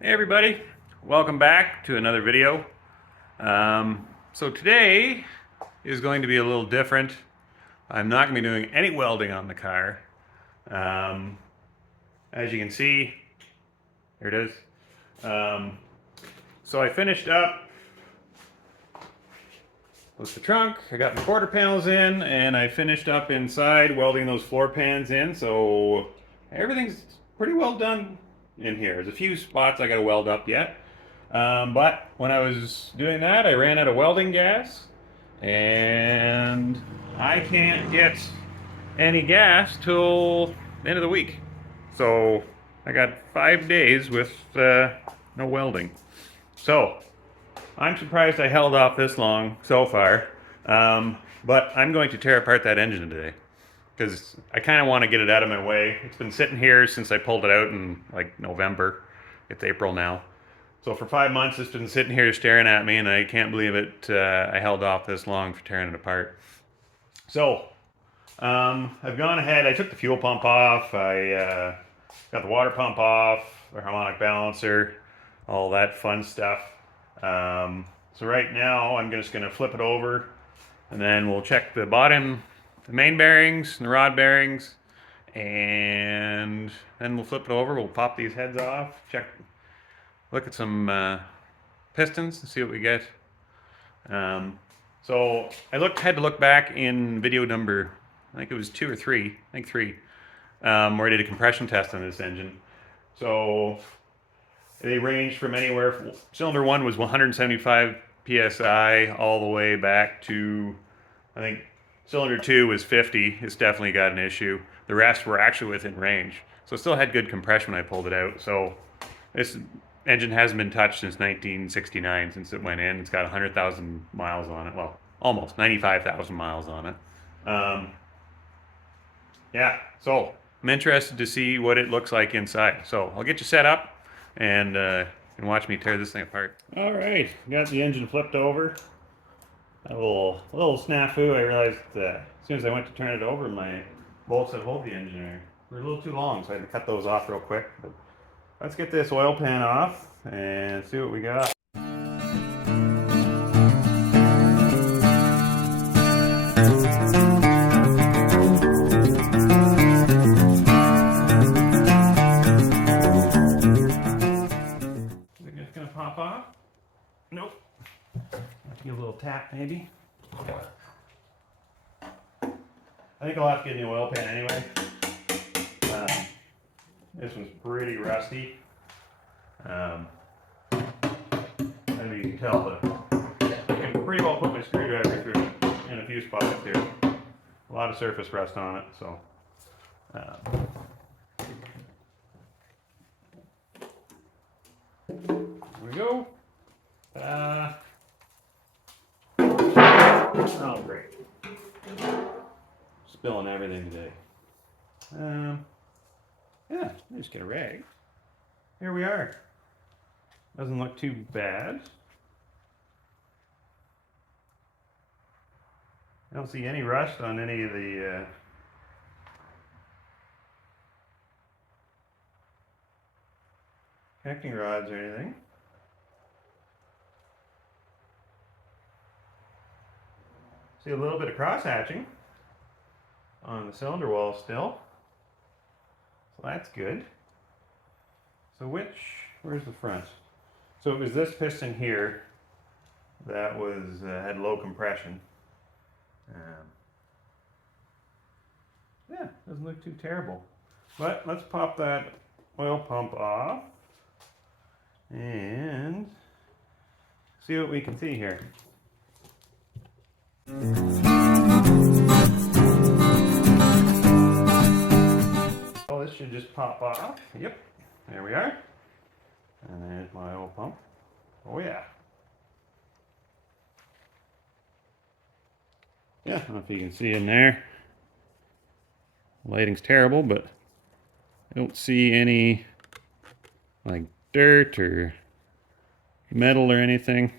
Hey everybody, welcome back to another video. So today is going to be a little different. I'm not going to be doing any welding on the car. Um, as you can see, here it is. So I finished up with the trunk. I got my quarter panels in, and I finished up inside welding those floor pans in. So everything's pretty well done in here. There's a few spots I got to weld up yet. But when I was doing that, I ran out of welding gas, and I can't get any gas till the end of the week. So I got 5 days with no welding. So I'm surprised I held off this long so far. But I'm going to tear apart that engine today because I kind of want to get it out of my way. It's been sitting here since I pulled it out in like November. It's April now. So for 5 months, it's been sitting here staring at me, and I can't believe it. I held off this long for tearing it apart. So I've gone ahead. I took the fuel pump off. I got the water pump off, the harmonic balancer, all that fun stuff. So right now, I'm just going to flip it over, and then we'll check the bottom, the main bearings, and the rod bearings, and then we'll flip it over. We'll pop these heads off, look at some pistons and see what we get. So I had to look back in video number, I think it was 2 or 3, I think 3, where I did a compression test on this engine. So they ranged from anywhere, cylinder 1 was 175 psi all the way back to, I think cylinder 2 was 50. It's definitely got an issue. The rest were actually within range. So it still had good compression when I pulled it out. So this engine hasn't been touched since 1969, since it went in. It's got 100,000 miles on it. Well, almost 95,000 miles on it. Yeah, so I'm interested to see what it looks like inside. So I'll get you set up and watch me tear this thing apart. All right, got the engine flipped over. A little snafu. I realized as soon as I went to turn it over, my bolts that hold the engine were a little too long, so I had to cut those off real quick. But let's get this oil pan off and see what we got. Is it just gonna pop off? Nope. Give a little tap maybe. I think I'll have to get a new oil pan anyway. This one's pretty rusty. I mean, you can tell that I can pretty well put my screwdriver through it in a few spots here. A lot of surface rust on it, so. Here we go. Oh, great. Spilling everything today. Yeah, just get a rag. Here we are. Doesn't look too bad. I don't see any rust on any of the connecting rods or anything. See a little bit of cross hatching on the cylinder wall still. So that's good. So where's the front? So it was this piston here that was had low compression. Yeah, doesn't look too terrible. But let's pop that oil pump off and see what we can see here. Well, this should just pop off. Yep, there we are. And there's my oil pump. Oh yeah. Yeah, I don't know if you can see in there. Lighting's terrible, but I don't see any like dirt or metal or anything.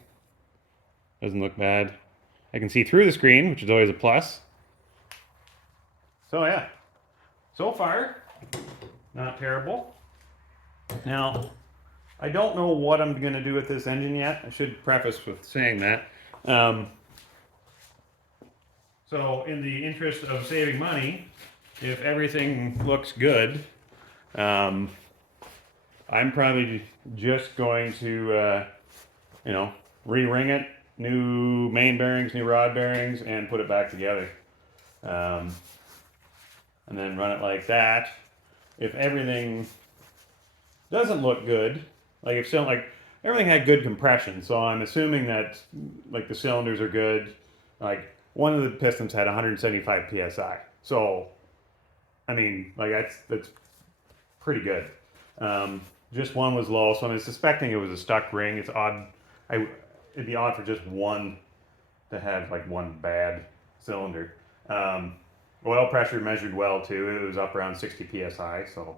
Doesn't look bad. I can see through the screen, which is always a plus. So yeah, so far, not terrible. Now, I don't know what I'm going to do with this engine yet. I should preface with saying that. Um, so in the interest of saving money, if everything looks good, I'm probably just going to, re-ring it, new main bearings, new rod bearings, and put it back together. And then run it like that. If everything doesn't look good, like if so, like everything had good compression, so I'm assuming that like the cylinders are good. Like one of the pistons had 175 psi, so I mean, like that's pretty good. Just one was low, so I'm suspecting it was a stuck ring. It's odd. It'd be odd for just one to have like one bad cylinder. Oil pressure measured well too. It was up around 60 psi, so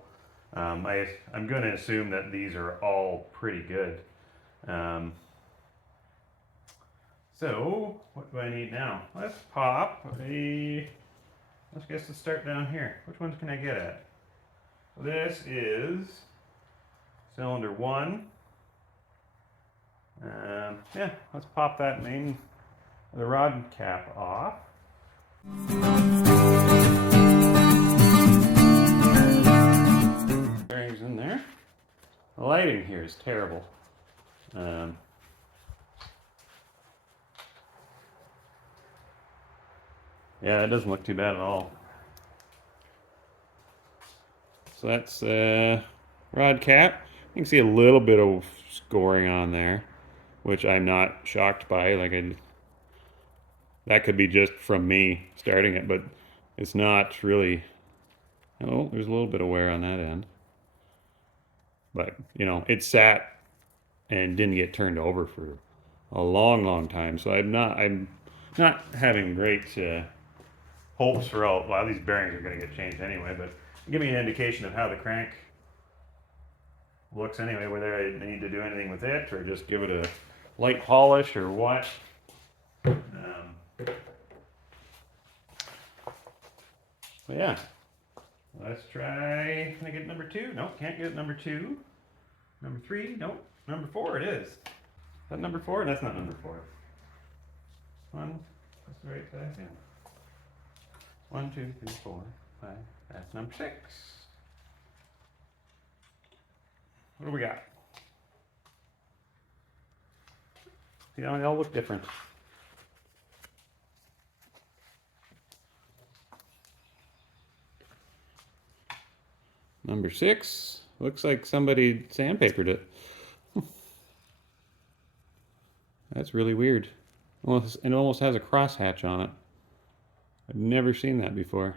I'm going to assume that these are all pretty good. So what do I need now? Let's start down here. Which ones can I get at? So this is cylinder 1. Yeah, let's pop the rod cap off. Bearings in there. The lighting here is terrible. Yeah, it doesn't look too bad at all. So that's rod cap. You can see a little bit of scoring on there, which I'm not shocked by. That could be just from me starting it, but it's not really. Oh, there's a little bit of wear on that end. But, it sat and didn't get turned over for a long, long time. So I'm not having great hopes for a lot of these bearings are going to get changed anyway, but give me an indication of how the crank looks anyway, whether I need to do anything with it or just give it a light polish or what. But yeah, let's try. Can I get number 2? Nope, can't get number 2. Number 3? Nope. Number 4 it is. Is that number 4? That's not number 4. That's the right size, yeah. 1, 2, 3, 4, 5. That's number 6. What do we got? See, they all look different. Number 6 looks like somebody sandpapered it. That's really weird. It almost has a crosshatch on it. I've never seen that before.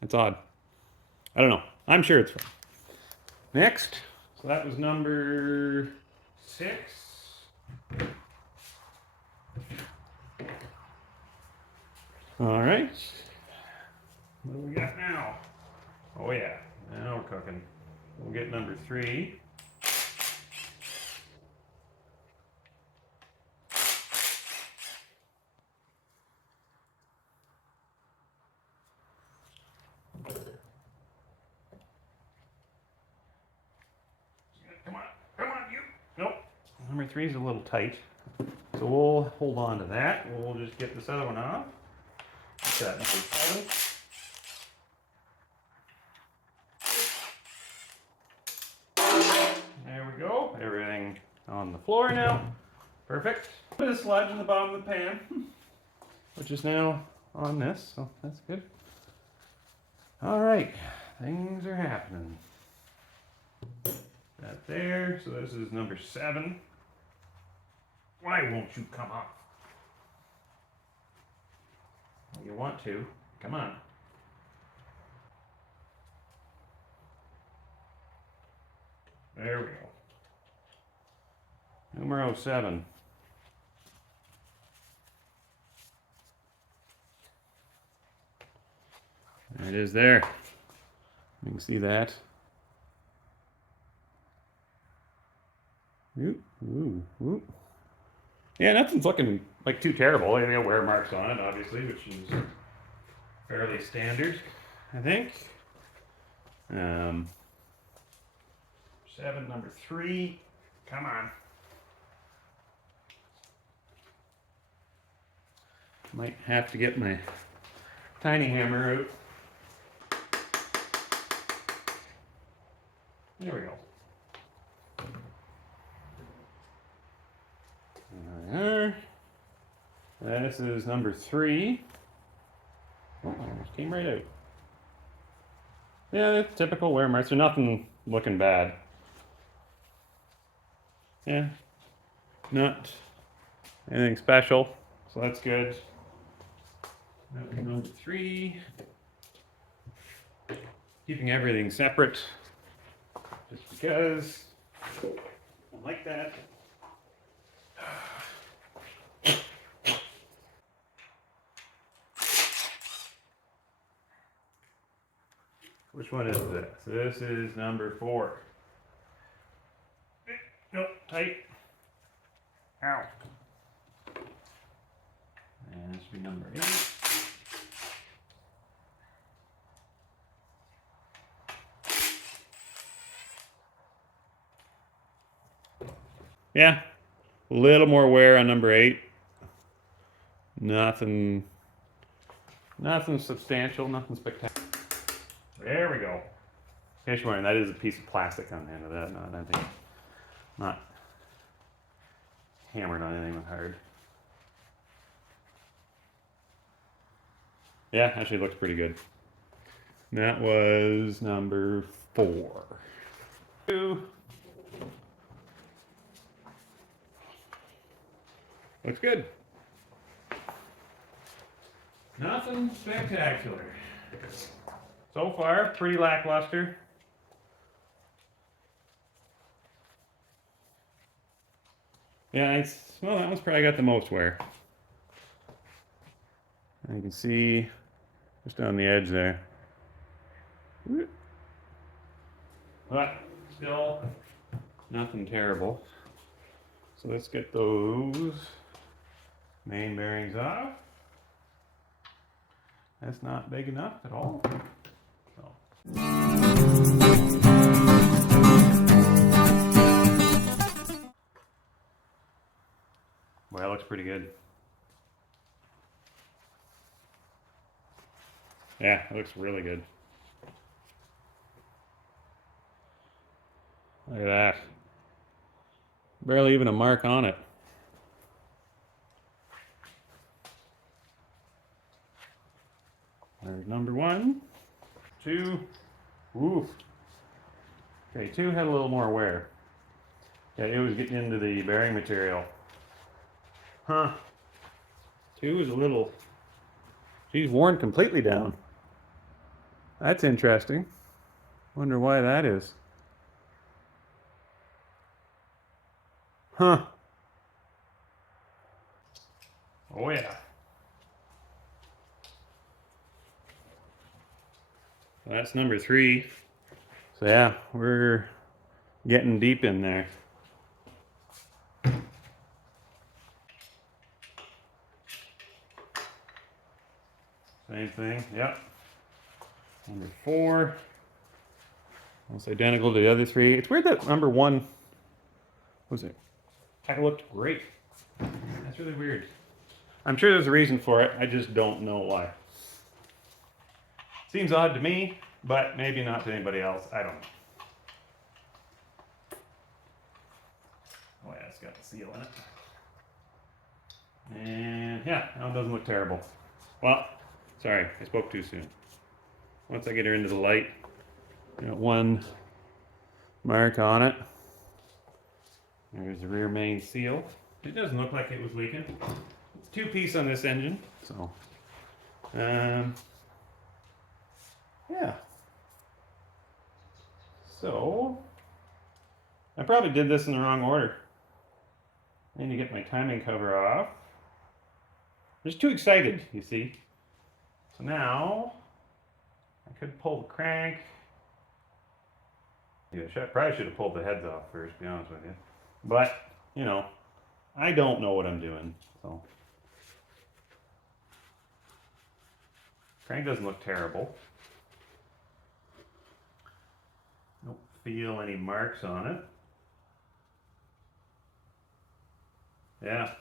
That's odd. I don't know. I'm sure it's fine. Next, so that was number 6. All right. What do we got now? Oh yeah, now we're cooking. We'll get number 3. Come on, you. Nope. Number 3 is a little tight. So we'll hold on to that. We'll just get this other one off. What's that, number 7? There we go. Everything on the floor now. Perfect. Put a sludge in the bottom of the pan, which is now on this, so that's good. All right, things are happening. That there, so this is number 7. Why won't you come up? Well, you want to. Come on. There we go. Numero 7. There it is there. You can see that. Ooh, ooh, ooh. Yeah, nothing's looking like too terrible. I got wear marks on it, obviously, which is fairly standard, I think. 7 7, number 3. Come on. Might have to get my tiny hammer out. There we go. There. This is number 3. Oh, it came right out. Yeah, typical wear marks. There's nothing looking bad. Yeah, not anything special, so that's good. Number 3. Keeping everything separate, just because I like that. Which one is this? This is number 4. Nope, tight. Ow. And this should be number 8. Yeah, a little more wear on number 8. Nothing substantial, nothing spectacular. There we go. Fish wearing, that is a piece of plastic on the end of that, not hammered on anything hard. Yeah, actually looks pretty good. And that was number 4. 2. Looks good. Nothing spectacular. So far, pretty lackluster. Yeah, well, that one's probably got the most wear. And you can see just on the edge there. But still nothing terrible. So let's get those main bearings off. That's not big enough at all. So. Well, that looks pretty good. Yeah, it looks really good. Look at that. Barely even a mark on it. There's number 1. 2. Oof. Okay, 2 had a little more wear. Yeah, it was getting into the bearing material. Huh. 2 is a little... She's worn completely down. That's interesting. Wonder why that is. Huh. Oh yeah. So that's number 3. So yeah, we're getting deep in there. Same thing, yep. Number 4. Almost identical to the other 3. It's weird that number 1, what was it? Kind of looked great. That's really weird. I'm sure there's a reason for it. I just don't know why. Seems odd to me, but maybe not to anybody else. I don't know. Oh yeah, it's got the seal in it. And yeah, that one doesn't look terrible. Well, sorry, I spoke too soon. Once I get her into the light, got 1 mark on it. There's the rear main seal. It doesn't look like it was leaking. It's 2-piece on this engine, so yeah. So I probably did this in the wrong order. I need to get my timing cover off. I'm just too excited, you see. So now I could pull the crank. Yeah, I probably should have pulled the heads off first, to be honest with you. But, you know, I don't know what I'm doing, so. Crank doesn't look terrible. Nope, feel any marks on it. Yeah.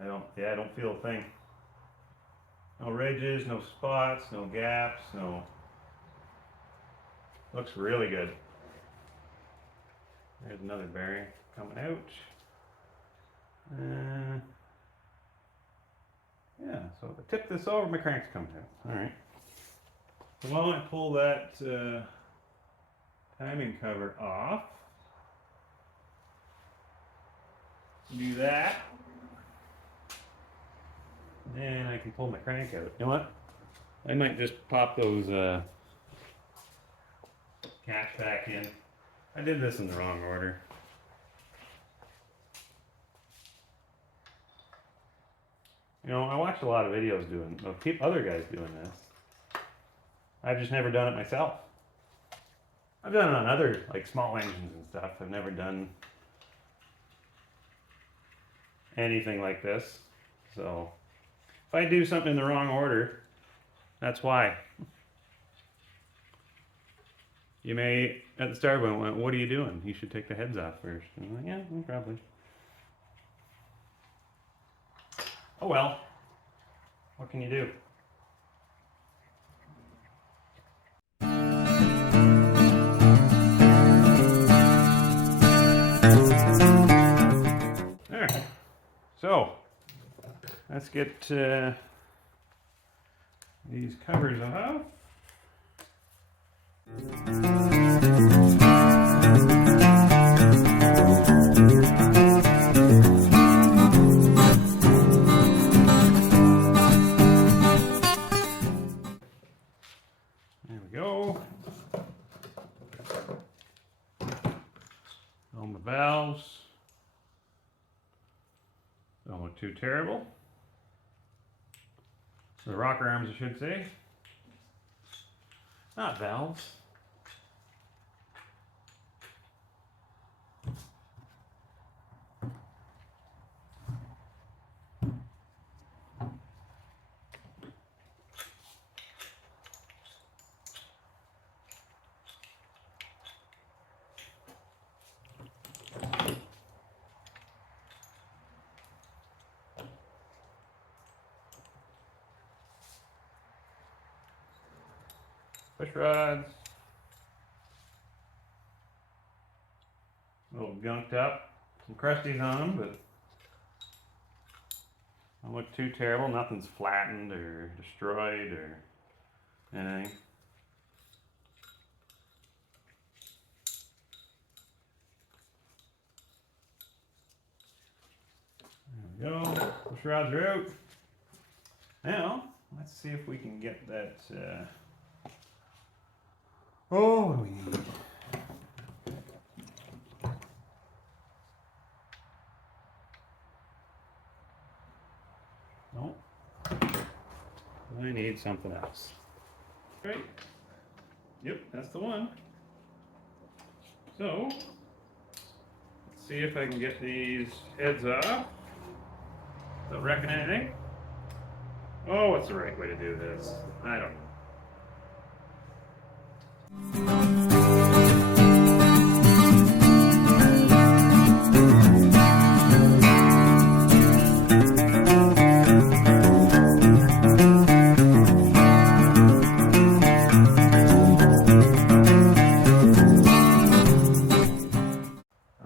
I don't feel a thing. No ridges, no spots, no gaps, no. Looks really good. There's another bearing coming out. Yeah, so if I tip this over, my crank's coming out. Alright. So while I pull that timing cover off, do that, then I can pull my crank out. You know what? I might just pop those caps back in. I did this in the wrong order. You know, I watched a lot of videos of other guys doing this. I've just never done it myself. I've done it on other, like, small engines and stuff. I've never done anything like this. So, if I do something in the wrong order, that's why. You may, at the start, went, what are you doing? You should take the heads off first. And I'm like, yeah, probably. Oh well. What can you do? Alright. So, let's get these covers off. There we go. On the valves. Don't look too terrible. The rocker arms, I should say. Not valves. Push rods. A little gunked up. Some crusties on them, but don't look too terrible. Nothing's flattened or destroyed or anything. There we go. Push rods are out. Now, let's see if we can get that. Oh, what do we need? No. I need something else. Right? Yep, that's the one. So, let's see if I can get these heads off. Don't reckon anything. Oh, what's the right way to do this? I don't know.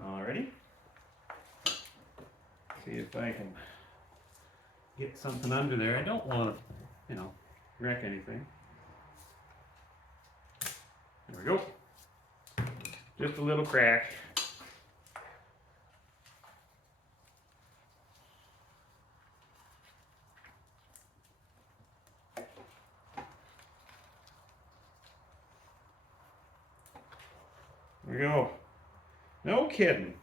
Alrighty. See if I can get something under there. I don't want to, wreck anything. There we go. Just a little crack. There we go. No kidding.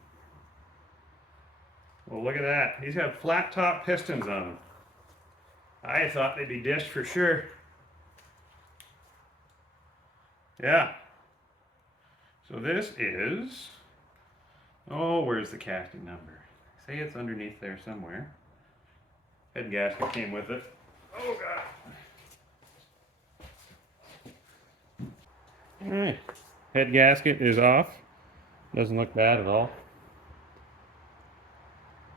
Well, look at that. These have flat top pistons on them. I thought they'd be dished for sure. Yeah. So this is, oh, where's the casting number? Say it's underneath there somewhere. Head gasket came with it. Oh God. Alright, head gasket is off. Doesn't look bad at all.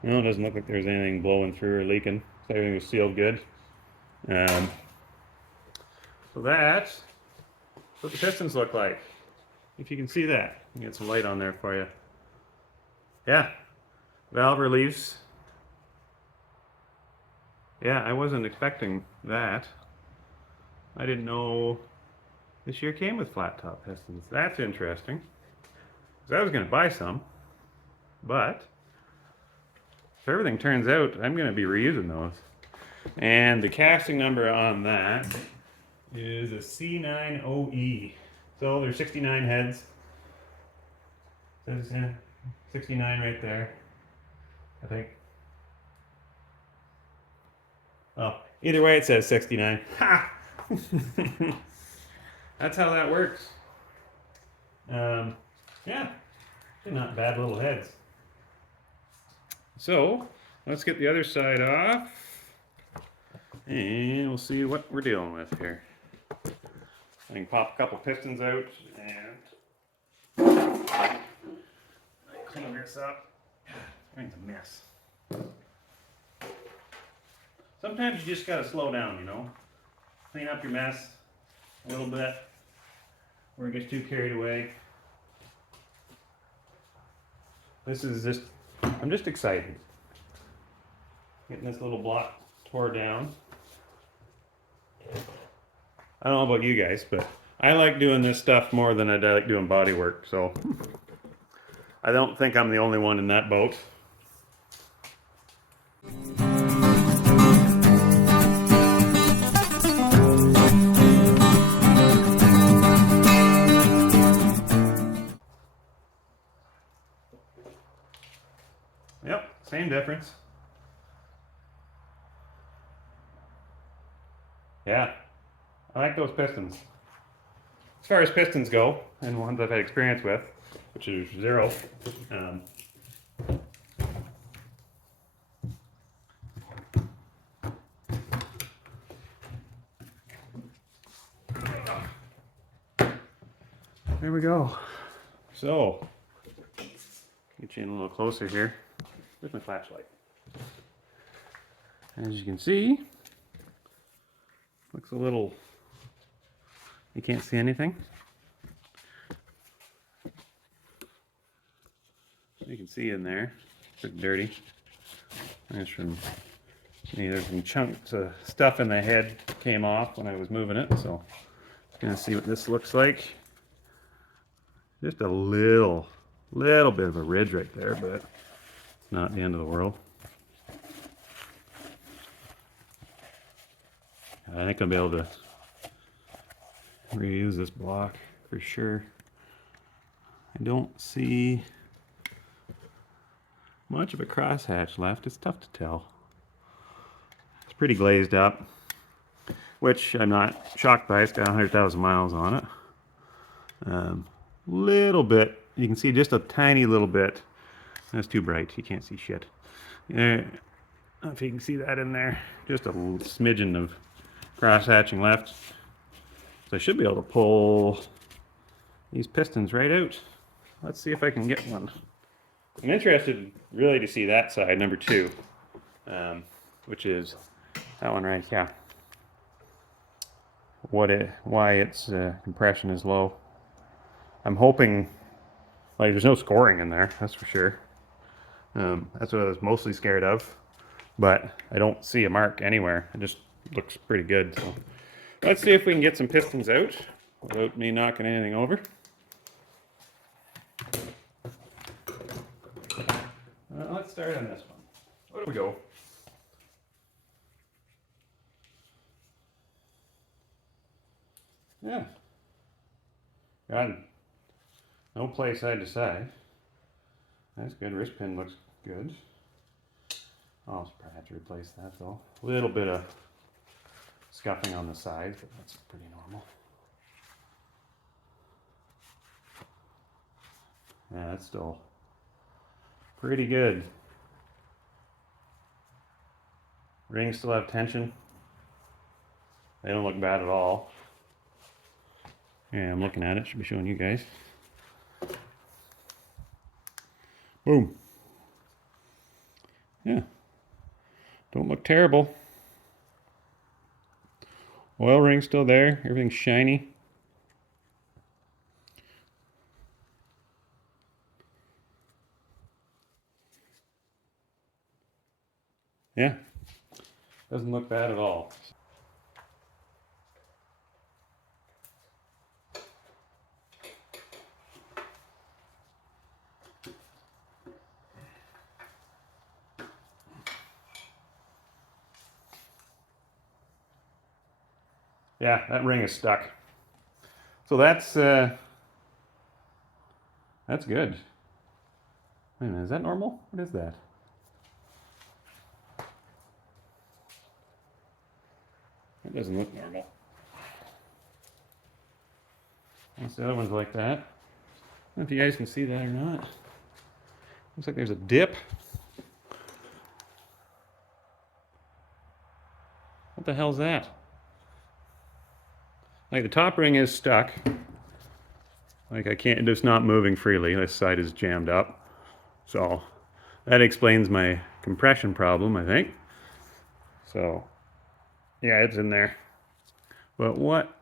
No, it doesn't look like there's anything blowing through or leaking. So everything was sealed good. Um, so that's what the pistons look like. If you can see that. Get some light on there for you. Yeah, valve reliefs. Yeah, I wasn't expecting that. I didn't know this year came with flat top pistons. That's interesting. Because I was going to buy some, but if everything turns out, I'm going to be reusing those. And the casting number on that is a C90E. So there's 69 heads. Says 69 right there, I think. Oh, either way it says 69. Ha! That's how that works. Yeah, they're not bad little heads. So, let's get the other side off. And we'll see what we're dealing with here. I can pop a couple pistons out and clean this up. Everything's a mess. Sometimes you just gotta slow down, you know? Clean up your mess a little bit where it gets too carried away. This is just, I'm just excited. Getting this little block tore down. I don't know about you guys, but I like doing this stuff more than I like doing body work, so I don't think I'm the only one in that boat. Yep, same difference. Yeah, I like those pistons. As far as pistons go, and ones I've had experience with, which is zero, there we go. So, get you in a little closer here with my flashlight. As you can see, looks a little, you can't see anything. You can see in there, it's pretty dirty. There's some chunks of stuff in the head came off when I was moving it, so gonna see what this looks like. Just a little bit of a ridge right there, but it's not the end of the world. I think I'll be able to reuse this block for sure. I don't see much of a crosshatch left. It's tough to tell. It's pretty glazed up, which I'm not shocked by. It's got 100,000 miles on it. Little bit, you can see just a tiny little bit. That's too bright, you can't see shit. I don't know if you can see that in there. Just a smidgen of cross-hatching left. So I should be able to pull these pistons right out. Let's see if I can get one. I'm interested really to see that side, number 2, which is that one right here. Why its compression is low. I'm hoping, like, there's no scoring in there, that's for sure. That's what I was mostly scared of, but I don't see a mark anywhere. It just looks pretty good. So let's see if we can get some pistons out without me knocking anything over. Let's start on this one. Where do we go? Yeah. God. No play side to side. That's good. Wrist pin looks good. I'll probably have to replace that though. A little bit of scuffing on the sides, but that's pretty normal. Yeah, that's still pretty good. Rings still have tension. They don't look bad at all. Yeah, I'm looking at it. Should be showing you guys. Boom. Yeah. Don't look terrible. Oil ring's still there. Everything's shiny. Yeah. Doesn't look bad at all. Yeah, that ring is stuck. So that's good. Wait a minute, is that normal? What is that? That doesn't look normal. Unless the other one's like that. I don't know if you guys can see that or not. Looks like there's a dip. What the hell's that? Like the top ring is stuck. Like I can't, it's not moving freely. This side is jammed up. So that explains my compression problem, I think. So yeah, it's in there. But what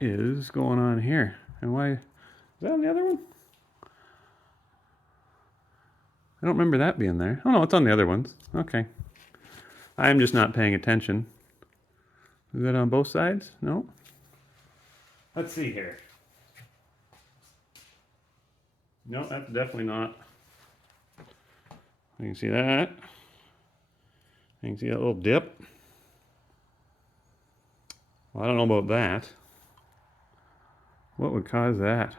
is going on here? And why, is that on the other one? I don't remember that being there. Oh no, it's on the other ones. Okay. I'm just not paying attention. Is that on both sides? No. Let's see here. No, that's definitely not. You can see that. You can see that little dip. Well, I don't know about that. What would cause that?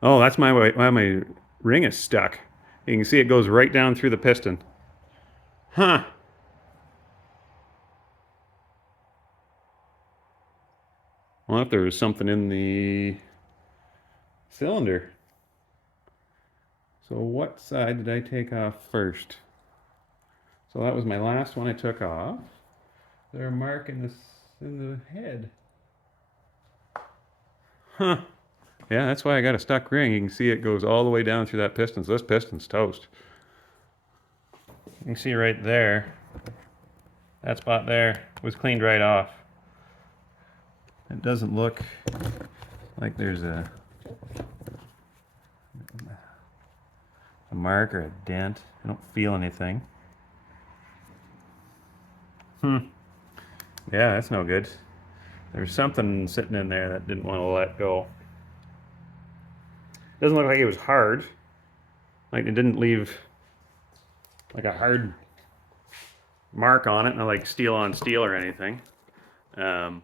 Oh, that's why my ring is stuck. You can see it goes right down through the piston. Huh. Well, if there was something in the cylinder. So what side did I take off first? So that was my last one I took off. There's a mark in the head. Huh. Yeah, that's why I got a stuck ring. You can see it goes all the way down through that piston. So this piston's toast. You can see right there, that spot there was cleaned right off. It doesn't look like there's a mark or a dent. I don't feel anything. Yeah, that's no good. There's something sitting in there that didn't want to let go. Doesn't look like it was hard. Like it didn't leave like a hard mark on it, not like steel on steel or anything. Yeah.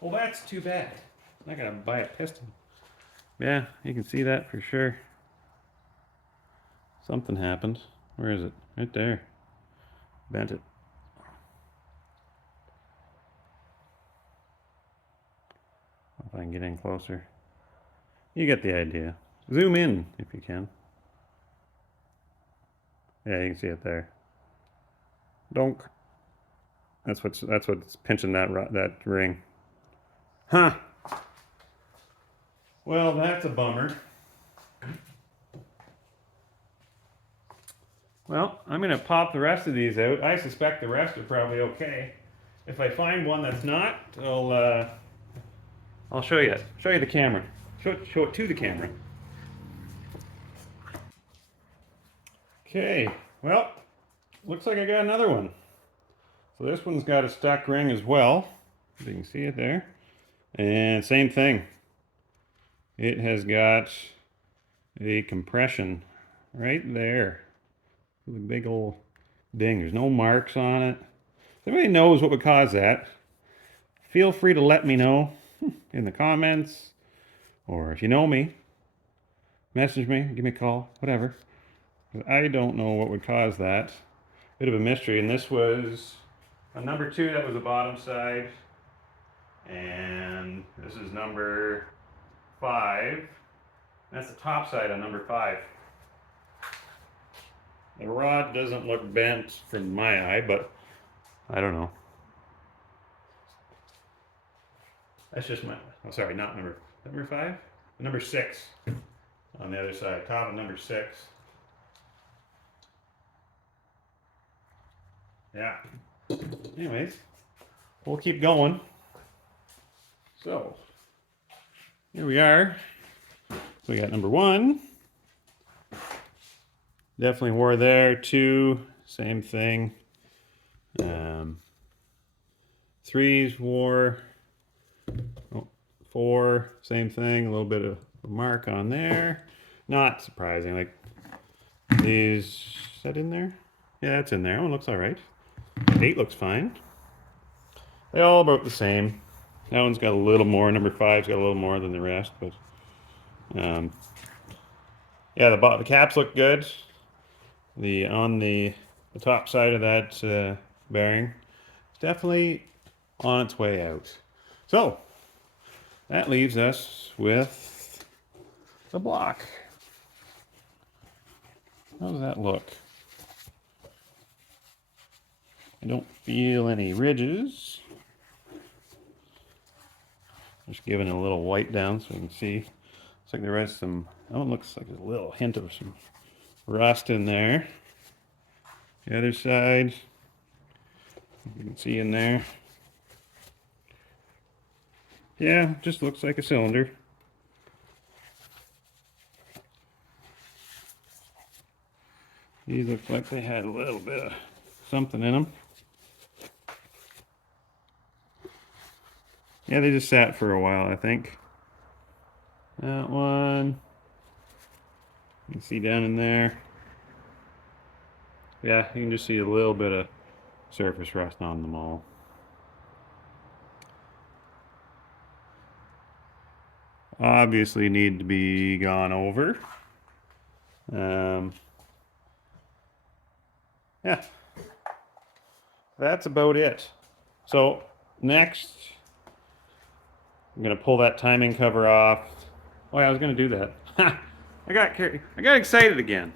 Well, that's too bad. I'm not gonna buy a piston. Yeah, you can see that for sure. Something happened. Where is it? Right there. Bent it. If I can get in closer. You get the idea. Zoom in if you can. Yeah, you can see it there. Donk. That's what's pinching that ring. Huh. Well, that's a bummer. Well, I'm gonna pop the rest of these out. I suspect the rest are probably okay. If I find one that's not, I'll show you it. Show you the camera. Show it to the camera. Okay. Well, looks like I got another one. So this one's got a stuck ring as well. You can see it there. And same thing. It has got a compression right there. With a big old ding. There's no marks on it. If anybody knows what would cause that, feel free to let me know in the comments. Or if you know me, message me, give me a call, whatever. I don't know what would cause that. Bit of a mystery. And this was a number 2, that was the bottom side. And this is number 5. That's the top side on number 5. The rod doesn't look bent from my eye, but I don't know. That's just my, oh sorry, not number 5? Number 6 on the other side, top of number 6. Yeah. Anyways, we'll keep going. So, here we are. So we got number 1. Definitely wore there. 2, same thing. 3's wore. Oh, 4, same thing. A little bit of a mark on there. Not surprising. Like these, is that in there? Yeah, it's in there. That one looks all right. 8 looks fine. They all about the same. That one's got a little more. Number 5's got a little more than the rest, but yeah, the caps look good. On the top side of that bearing, it's definitely on its way out. So that leaves us with the block. How does that look? I don't feel any ridges. Just giving it a little white down so we can see. Looks like there is some, oh, it looks like a little hint of some rust in there. The other side, you can see in there. Yeah, just looks like a cylinder. These look like they had a little bit of something in them. Yeah, they just sat for a while, I think. That one, you can see down in there. Yeah, you can just see a little bit of surface rust on them all. Obviously need to be gone over. Yeah, that's about it. So next, I'm gonna pull that timing cover off. Oh yeah, I was gonna do that. I got excited again.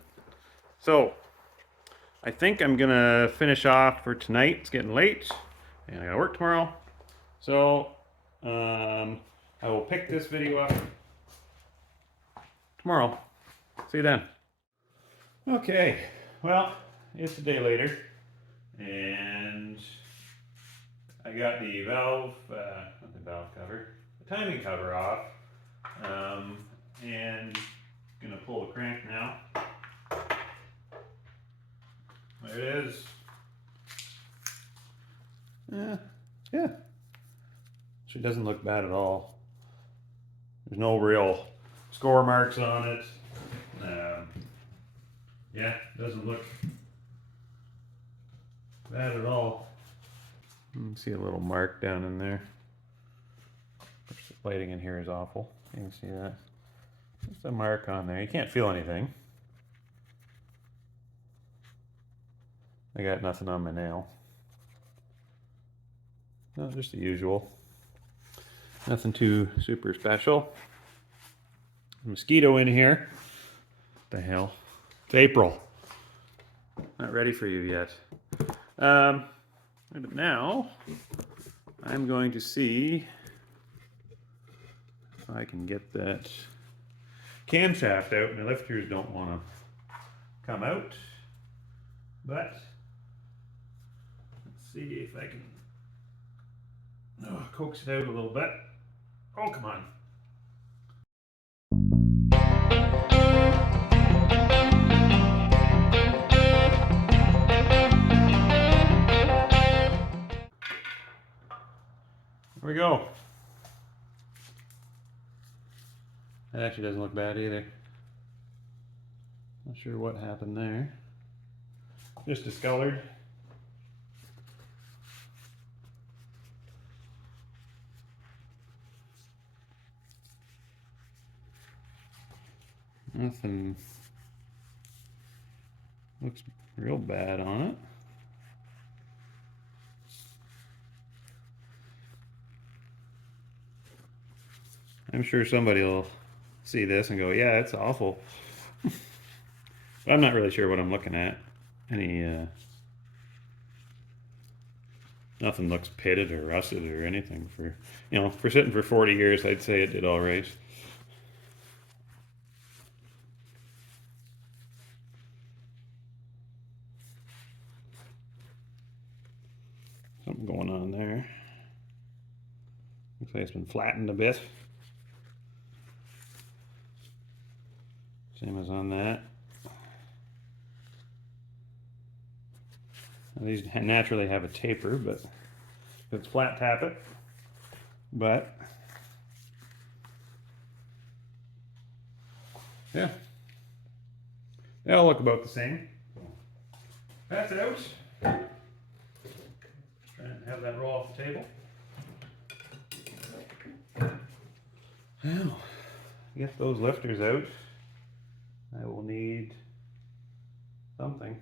So I think I'm gonna finish off for tonight. It's getting late, and I gotta work tomorrow. So I will pick this video up tomorrow. See you then. Okay, well, it's a day later, and I got the valve, not the valve cover, the timing cover off, and gonna pull the crank now. There it is. Yeah. Actually doesn't look bad at all. There's no real score marks on it. Yeah, doesn't look bad at all. You can see a little mark down in there. The lighting in here is awful. You can see that. It's a mark on there. You can't feel anything. I got nothing on my nail. No, just the usual. Nothing too super special. Mosquito in here. What the hell? It's April. Not ready for you yet. But now I'm going to see if I can get that camshaft out. My lifters don't want to come out, but let's see if I can coax it out a little bit. Oh, come on. There we go. That actually doesn't look bad either. Not sure what happened there. Just discolored. Nothing looks real bad on it. I'm sure somebody will see this and go, yeah, it's awful. But I'm not really sure what I'm looking at. Any Nothing looks pitted or rusted or anything. For, you know, for sitting for 40 years, I'd say it did all right. Something going on there. Looks like it's been flattened a bit. Same as on that. Now, these naturally have a taper, but if it's flat, tap it. But yeah, they all look about the same. That's it out. Try and have that roll off the table. Now, get those lifters out. I will need something.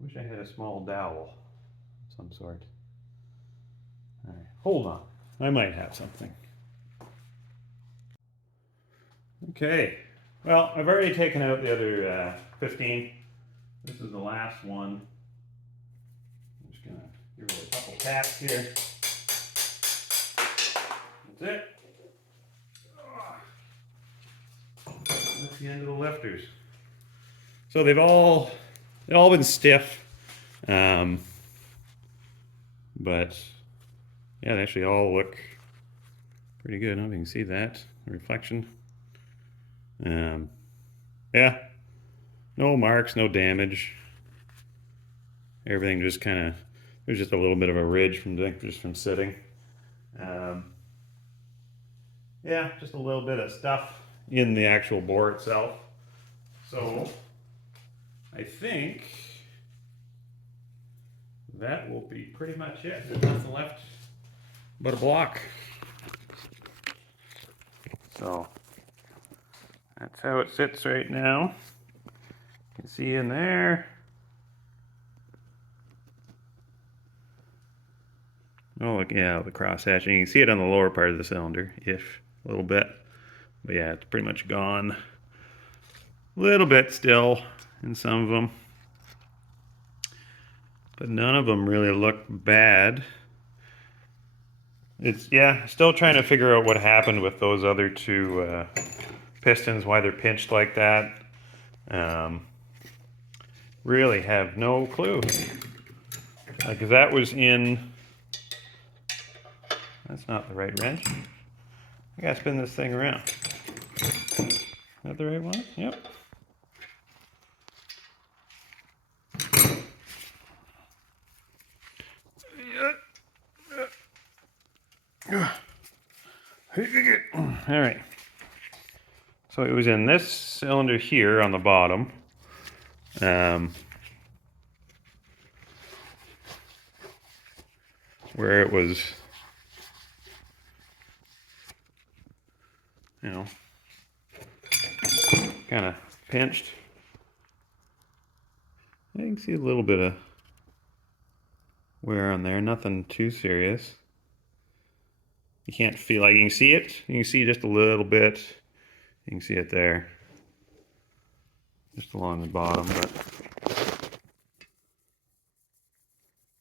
Wish I had a small dowel of some sort. All right, hold on. I might have something. Okay. Well, I've already taken out the other 15. This is the last one. I'm just gonna give it a couple taps here. That's it. That's the end of the lifters. So they've all been stiff, but yeah, they actually all look pretty good. I don't know if you can see that reflection. Yeah, no marks, no damage. Everything just kind of, there's just a little bit of a ridge from sitting. Yeah, just a little bit of stuff in the actual bore itself. So I think that will be pretty much it. There's nothing left but a block. So that's how it sits right now. You can see in there. Oh, yeah, the cross hatching. You can see it on the lower part of the cylinder, if a little bit. But yeah, it's pretty much gone. A little bit still in some of them. But none of them really look bad. It's, yeah, still trying to figure out what happened with those other two pistons, why they're pinched like that. Really have no clue. Because that was in... That's not the right wrench. I gotta spin this thing around. Is that the right one? Yep. All right. So it was in this cylinder here on the bottom. Where it was, you know, kind of pinched. You can see a little bit of wear on there, nothing too serious. You can't feel, like, you can see it, you can see just a little bit. You can see it there, just along the bottom, but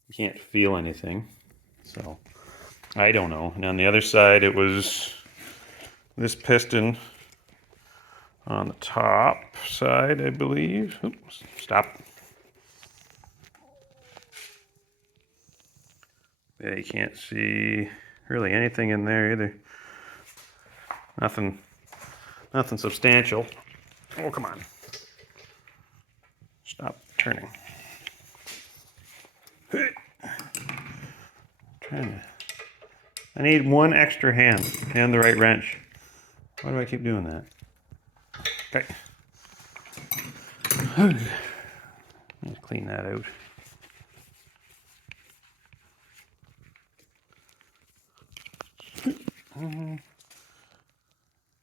you can't feel anything. So I don't know. And on the other side, it was this piston on the top side, I believe. Oops, stop. Yeah, you can't see really anything in there either. Nothing substantial. Oh, come on. Stop turning. I need one extra hand and the right wrench. Why do I keep doing that? Okay. Let's clean that out.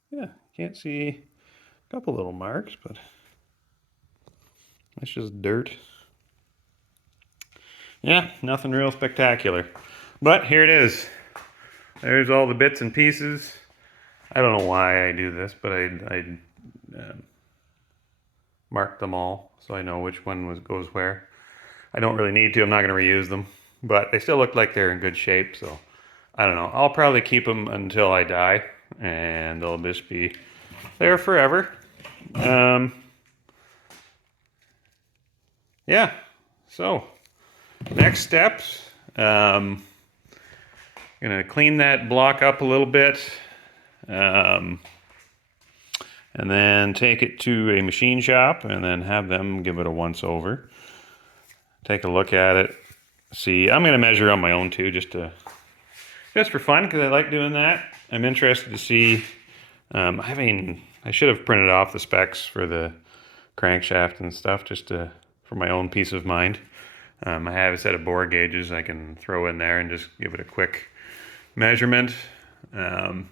Yeah, can't see a couple little marks, but that's just dirt. Yeah, nothing real spectacular. But here it is. There's all the bits and pieces. I don't know why I do this, but I marked them all so I know which one goes where. I don't really need to. I'm not going to reuse them. But they still look like they're in good shape, so I don't know. I'll probably keep them until I die, and they'll just be there forever. Yeah, so next steps. Gonna clean that block up a little bit, and then take it to a machine shop and then have them give it a once over. Take a look at it. See, I'm gonna measure on my own too, just for fun, because I like doing that. I'm interested to see. I should have printed off the specs for the crankshaft and stuff for my own peace of mind. I have a set of bore gauges I can throw in there and just give it a quick measurement,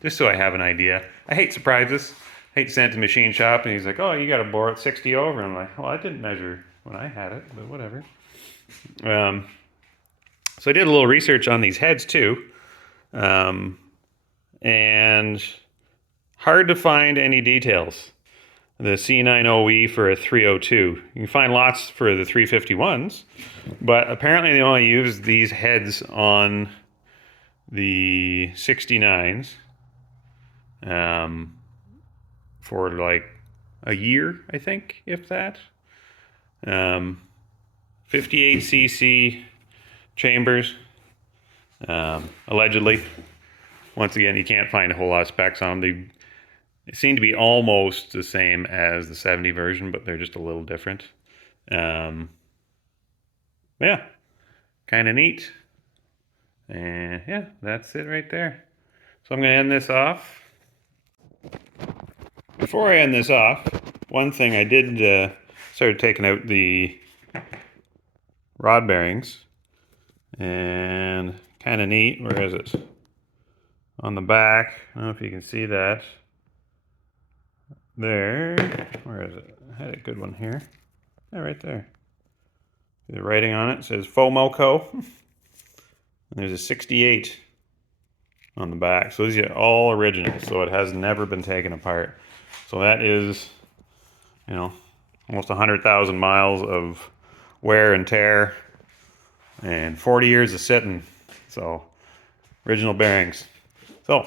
just so I have an idea. I hate surprises. I hate to send it to machine shop and he's like, "Oh, you got to bore it 60 over." And I'm like, "Well, I didn't measure when I had it, but whatever." So I did a little research on these heads too, and hard to find any details. The C9OE for a 302. You can find lots for the 351s, but apparently they only use these heads on the 69s for like a year, I think, if that. 58cc chambers, allegedly. Once again, you can't find a whole lot of specs on them. They seem to be almost the same as the 70 version, but they're just a little different. Yeah, kind of neat. And yeah, that's it right there. So I'm going to end this off. Before I end this off, one thing I did started taking out the rod bearings, and kind of neat. Where is it? On the back. I don't know if you can see that. There. Where is it? I had a good one here. Yeah, right there. The writing on it says FOMOCO. And there's a 68 on the back. So these are all original. So it has never been taken apart. So that is, almost 100,000 miles of wear and tear and 40 years of sitting. So original bearings. So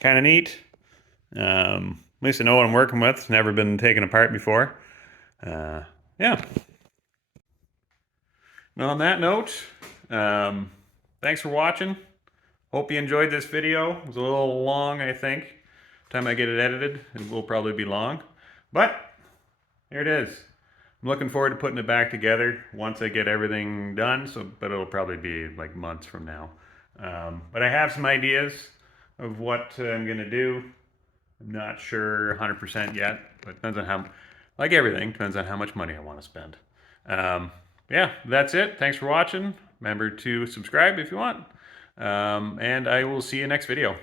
kind of neat. At least I know what I'm working with. It's never been taken apart before. Yeah. And on that note, thanks for watching. Hope you enjoyed this video. It was a little long, I think. Time I get it edited, it will probably be long. But here it is. I'm looking forward to putting it back together once I get everything done. But it'll probably be like months from now. But I have some ideas of what I'm gonna do. I'm not sure 100% yet, but it depends on how, like everything, depends on how much money I want to spend. Yeah, that's it. Thanks for watching. Remember to subscribe if you want. And I will see you next video.